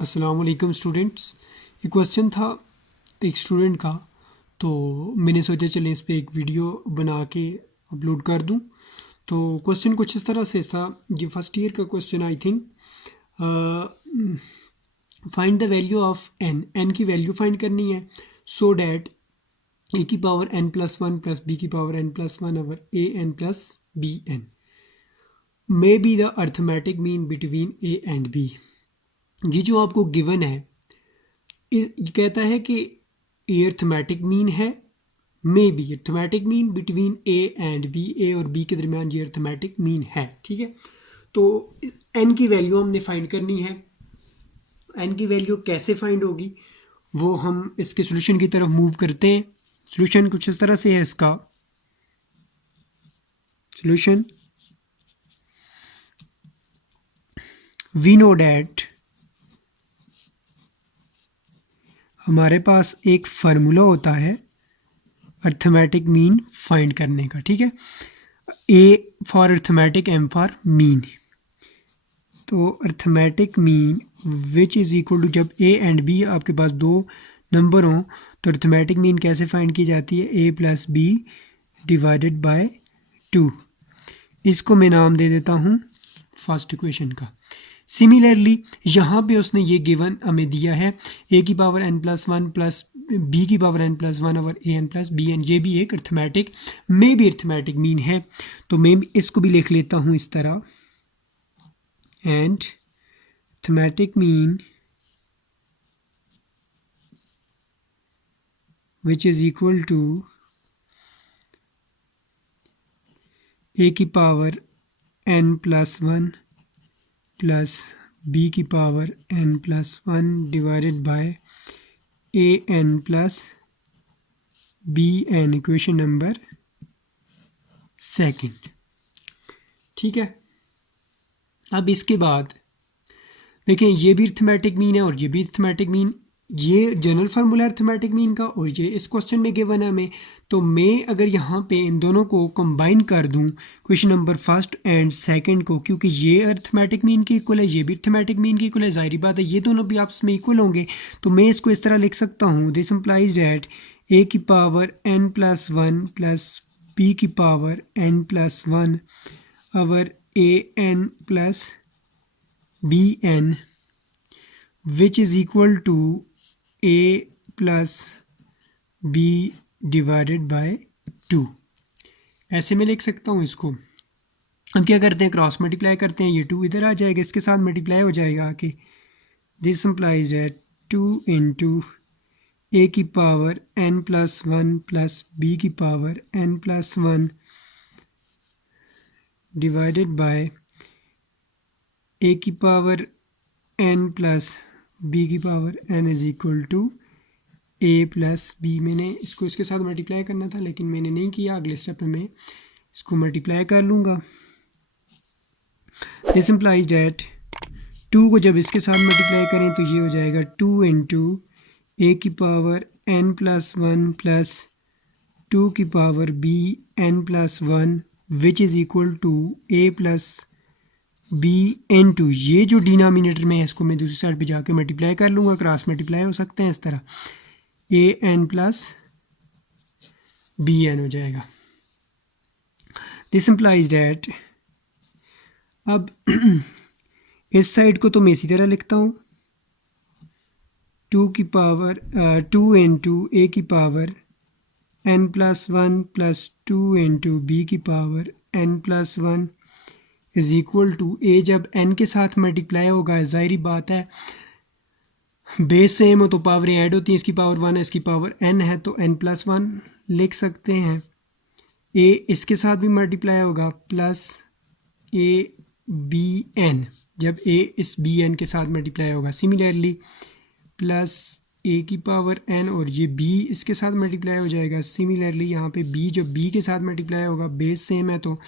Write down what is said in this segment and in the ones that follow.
अस्सलाम वालेकुम स्टूडेंट्स। ये क्वेश्चन था एक स्टूडेंट का, तो मैंने सोचा चलें इस पे एक वीडियो बना के अपलोड कर दूं। तो क्वेश्चन कुछ इस तरह से था, ये फर्स्ट ईयर का question I think. Find the value of N की वैल्यू फाइंड करनी है सो डैट ए की power N plus one plus B की power N plus one over A N plus B N may be the arithmetic mean between A and B. ये जो आपको given है ये कहता है कि ये अर्थमेटिक मीन है, may be arithmetic mean between A and B, A और बी के दरमियान ये अर्थमेटिक मीन है। ठीक है, तो एन की वैल्यू हमने फाइंड करनी है। एन की वैल्यू कैसे फाइंड होगी वो हम इसके सोल्यूशन की तरफ मूव करते हैं। सोल्यूशन कुछ इस तरह से है इसका। सोल्यूशन वी नो डैट हमारे पास एक फार्मूला होता है अर्थमेटिक मीन फाइंड करने का। ठीक है, A for arithmetic, M for mean. तो arithmetic mean which is equal to, जब ए एंड बी आपके पास दो नंबर हों तो अर्थमेटिक मीन कैसे फाइंड की जाती है, ए प्लस बी डिवाइडेड बाय 2। इसको मैं नाम दे देता हूँ फर्स्ट इक्वेशन का। सिमिलरली यहाँ पे उसने ये गिवन हमें दिया है ए की power N plus one plus B की power N plus one over A N plus B N. ये भी एक अर्थमेटिक में भी अर्थमेटिक मीन है, तो मैं इसको भी लिख लेता हूँ इस तरह। And arithmetic mean which is equal to a की power N plus one plus B की power N plus one divided by a N plus B n, equation number second. ठीक है, अब इसके बाद देखें ये भी अर्थमेटिक मीन है और ये भी अर्थमेटिक मीन। ये जनरल फार्मूला अर्थमेटिक मीन का और ये इस क्वेश्चन में गिवन है हमें। तो मैं अगर यहाँ पे इन दोनों को कंबाइन कर दूँ, question number first and second को, क्योंकि ये अर्थमेटिक मीन की इक्वल है, ये भी अर्थमेटिक मीन की इक्वल है, जाहिर बात है ये दोनों भी आपस में इक्वल होंगे। तो मैं इसको इस तरह लिख सकता हूँ, दिस इम्प्लाइज डैट ए की power N plus one plus B की power N plus one over A N plus B n which is equal to a plus b divided by 2। ऐसे में लिख सकता हूँ इसको। अब क्या करते हैं, क्रॉस मल्टीप्लाई करते हैं, ये 2 इधर आ जाएगा, इसके साथ मल्टीप्लाई हो जाएगा आके। This implies that 2 into a की power N plus one plus B की power N plus one divided by a की पावर एन प्लस बी की power n is equal to a plus b. मैंने इसको इसके साथ मल्टीप्लाई करना था लेकिन मैंने नहीं किया, अगले स्टेप में मैं इसको मल्टीप्लाई कर लूँगा। दिस इम्प्लाइज डैट 2 को जब इसके साथ मल्टीप्लाई करें तो ये हो जाएगा 2 इंटू ए की power N plus one plus 2 की power b n plus one which is equal to a plus B n two. ये जो डिनोमिनेटर में है इसको मैं दूसरी साइड पे जाके मल्टीप्लाई कर लूँगा, क्रॉस मल्टीप्लाई हो सकते हैं इस तरह, A N plus B N हो जाएगा। दिस इम्प्लाइज डैट, अब इस साइड को तो मैं इसी तरह लिखता हूँ, 2 की पावर 2 इंटू ए की power N plus one plus 2 into b की power N plus one is equal to a. जब एन के साथ मल्टीप्लाई होगा ज़ाहिरी बात है बेस सेम हो तो पावर ऐड होती है, इसकी पावर वन है इसकी पावर एन है तो एन प्लस वन लिख सकते हैं। ए इसके साथ भी मल्टीप्लाई होगा प्लस ए बी एन, जब ए इस बी एन के साथ मल्टीप्लाई होगा। सिमिलरली प्लस ए की पावर एन और ये बी इसके साथ मल्टीप्लाई हो जाएगा। सिमिलरली यहाँ पे बी जो बी के साथ मल्टीप्लाई होगा, बेस सेम है तो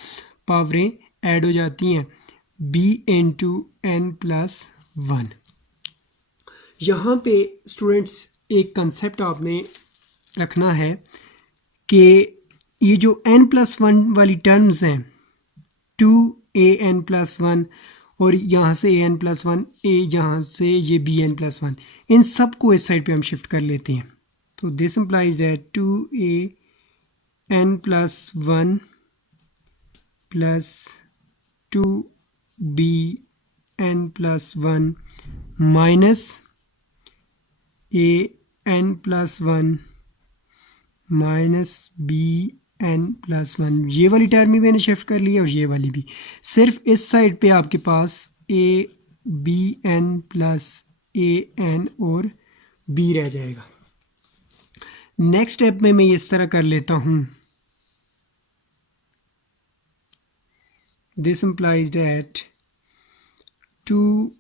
पावरें ऐड हो जाती हैं, b into n plus one. यहाँ पे स्टूडेंट्स एक कंसेप्ट आपने रखना है कि ये जो एन प्लस वन वाली टर्म्स हैं 2 ए एन प्लस वन और यहाँ से an+1 यहाँ से ये bn+1, इन सब को इस साइड पे हम शिफ्ट कर लेते हैं। तो this implies that 2an+1 plus 2bn+1 minus an+1 minus bn+1, ये वाली टर्म भी मैंने शिफ्ट कर ली है और ये वाली भी। सिर्फ इस साइड पे आपके पास bn प्लस an और b रह जाएगा। नेक्स्ट स्टेप में मैं इस तरह कर लेता हूँ, दिस इम्प्लाइज दैट 2a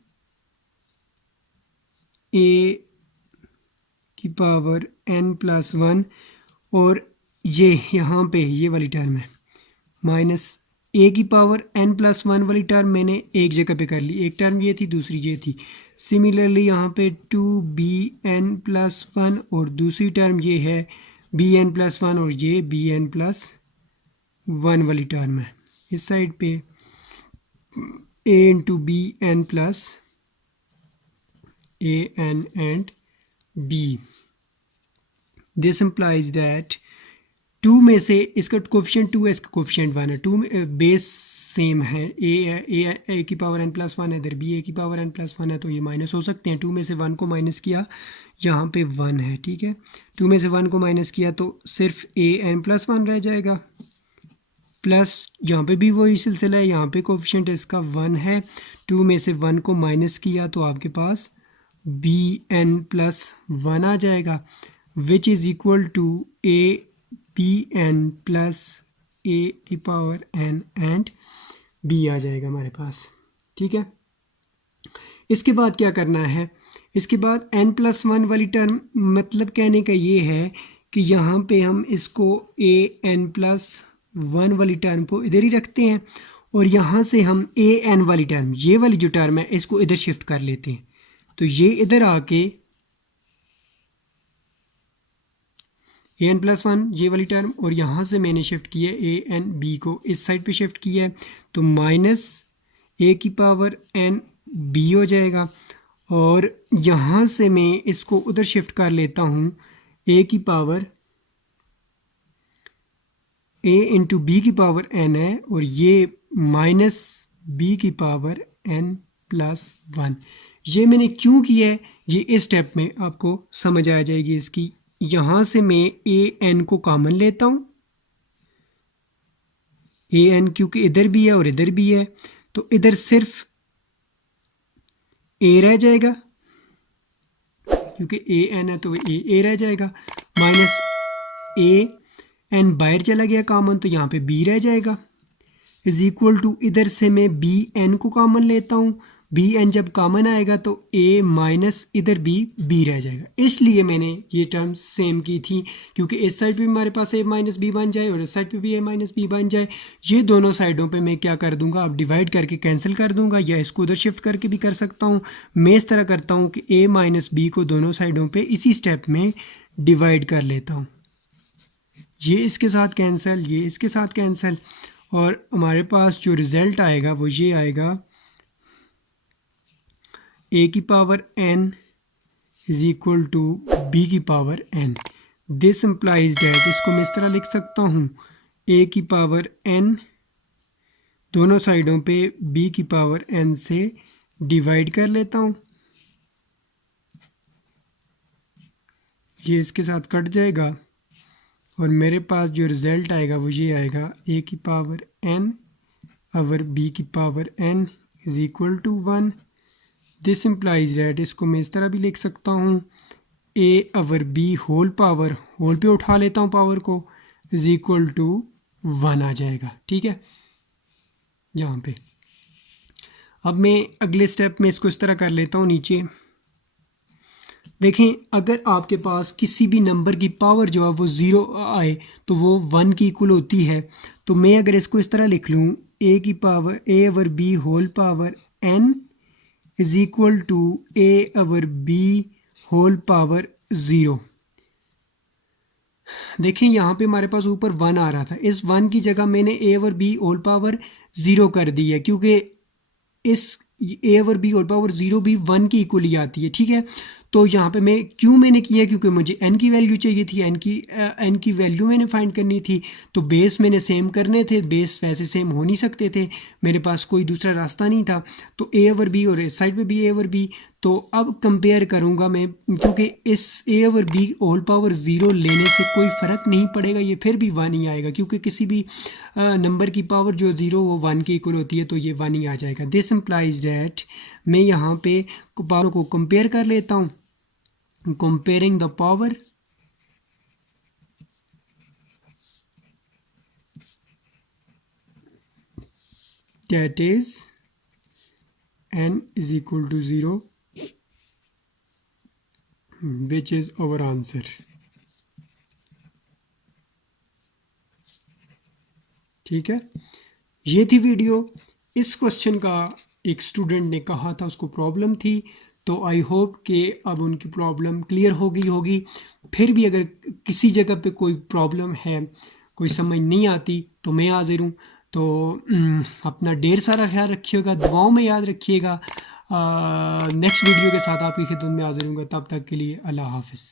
की पावर n+1 और ये यहाँ पे ये वाली टर्म है माइनस a की पावर n+1 वाली टर्म मैंने एक जगह पे कर ली, एक टर्म ये थी दूसरी ये थी। सिमिलरली यहाँ पे 2bn+1 और दूसरी टर्म ये है bn+1 और ये bn+1 वाली टर्म है। इस साइड पे a into bn plus an and b। This implies that 2 में से इसका कोफिशिएंट 2 है, इसका कोफिशिएंट 1 है। 2 में बेस सेम है, a की पावर n+1 है, इधर b a की पावर n+1 है, तो ये माइनस हो सकते हैं। 2 में से 1 को माइनस किया, यहाँ पे 1 है, ठीक है। 2 में से 1 को माइनस किया तो सिर्फ an+1 रह जाएगा, प्लस यहाँ पे भी वही सिलसिला है, यहाँ पे कोफिशिएंट इसका 1 है। 2 में से 1 को माइनस किया तो आपके पास bn+1 आ जाएगा, which is equal to bn plus a की पावर n एंड b आ जाएगा हमारे पास, ठीक है। इसके बाद क्या करना है, इसके बाद n+1 वाली टर्म, मतलब कहने का ये है कि यहाँ पे हम इसको an+1 वाली टर्म को इधर ही रखते हैं और यहाँ से हम an वाली टर्म, ये वाली जो टर्म है, इसको इधर शिफ्ट कर लेते हैं। तो ये इधर आके an+1 ये वाली टर्म और यहाँ से मैंने शिफ्ट किया an b को इस साइड पे शिफ्ट किया है, तो माइनस a की पावर n b हो जाएगा। और यहाँ से मैं इसको उधर शिफ्ट कर लेता हूँ, a की पावर a इंटू b की पावर n है और ये माइनस b की पावर n+1। ये मैंने क्यों किया है, ये इस स्टेप में आपको समझ आ जाएगी इसकी। यहाँ से मैं an को कॉमन लेता हूँ, an क्योंकि इधर भी है और इधर भी है, तो इधर सिर्फ a रह जाएगा, क्योंकि an है तो a रह जाएगा, माइनस an बाहर चला गया कॉमन तो यहाँ पे b रह जाएगा, इज इक्वल टू इधर से मैं bn को कॉमन लेता हूँ, bn जब कॉमन आएगा तो a माइनस इधर b रह जाएगा। इसलिए मैंने ये टर्म सेम की थी, क्योंकि इस साइड पे भी हमारे पास a माइनस b बन जाए और इस साइड पे भी a माइनस b बन जाए। ये दोनों साइडों पे मैं क्या कर दूंगा, अब डिवाइड करके कैंसिल कर दूंगा, या इसको उधर शिफ्ट करके भी कर सकता हूँ। मैं इस तरह करता हूँ कि a माइनस b को दोनों साइडों पर इसी स्टेप में डिवाइड कर लेता हूँ। ये इसके साथ कैंसिल, ये इसके साथ कैंसिल, और हमारे पास जो रिज़ल्ट आएगा वो ये आएगा, a की power n is equal to b की power n। This implies that, इसको मैं इस तरह लिख सकता हूँ, a की पावर n दोनों साइडों पे b की पावर n से डिवाइड कर लेता हूँ, ये इसके साथ कट जाएगा और मेरे पास जो रिज़ल्ट आएगा वो ये आएगा, a की पावर n और b की power n is equal to 1। This implies that, इसको मैं इस तरह भी लिख सकता हूँ, a और b होल पावर, होल पे उठा लेता हूँ पावर को, इज इक्वल टू 1 आ जाएगा, ठीक है। यहाँ पे अब मैं अगले स्टेप में इसको इस तरह कर लेता हूँ। नीचे देखें, अगर आपके पास किसी भी नंबर की पावर जो है वो 0 आए तो वो 1 की इक्वल होती है। तो मैं अगर इसको इस तरह लिख लूँ, a की पावर a और b whole power n is equal to a और b होल पावर 0। देखें यहाँ पे हमारे पास ऊपर 1 आ रहा था, इस 1 की जगह मैंने a और b होल पावर 0 कर दी है, क्योंकि इस ए ओवर बी होल पावर 0 भी 1 की इक्वल ही आती है, ठीक है। तो यहाँ पे मैं क्यों मैंने किया, क्योंकि मुझे n की वैल्यू चाहिए थी, n की वैल्यू मैंने फाइंड करनी थी। तो बेस मैंने सेम करने थे, बेस वैसे सेम हो नहीं सकते थे, मेरे पास कोई दूसरा रास्ता नहीं था। तो ए ओवर बी और इस साइड पे भी ए ओवर बी। तो अब कंपेयर करूँगा मैं, क्योंकि इस ए ओवर बी होल पावर 0 लेने से कोई फ़र्क नहीं पड़ेगा, ये फिर भी 1 ही आएगा, क्योंकि किसी भी नंबर की पावर जो 0 वो 1 के इक्वल होती है, तो ये 1 ही आ जाएगा। दिस इम्प्लाइज डैट मैं यहाँ पे पावर को कंपेयर कर लेता हूँ। Comparing the power, that is n is equal to 0, which is our answer। ठीक है, ये थी वीडियो। इस क्वेश्चन का एक स्टूडेंट ने कहा था उसको प्रॉब्लम थी, तो आई होप कि अब उनकी प्रॉब्लम क्लियर हो गई होगी। फिर भी अगर किसी जगह पे कोई प्रॉब्लम है, कोई समझ नहीं आती, तो मैं हाजिर हूँ। तो अपना ढेर सारा ख्याल रखिएगा, दुआओं में याद रखिएगा। नेक्स्ट वीडियो के साथ आपकी खिदमत में हाजिर हूँगा, तब तक के लिए अल्लाह हाफिज़।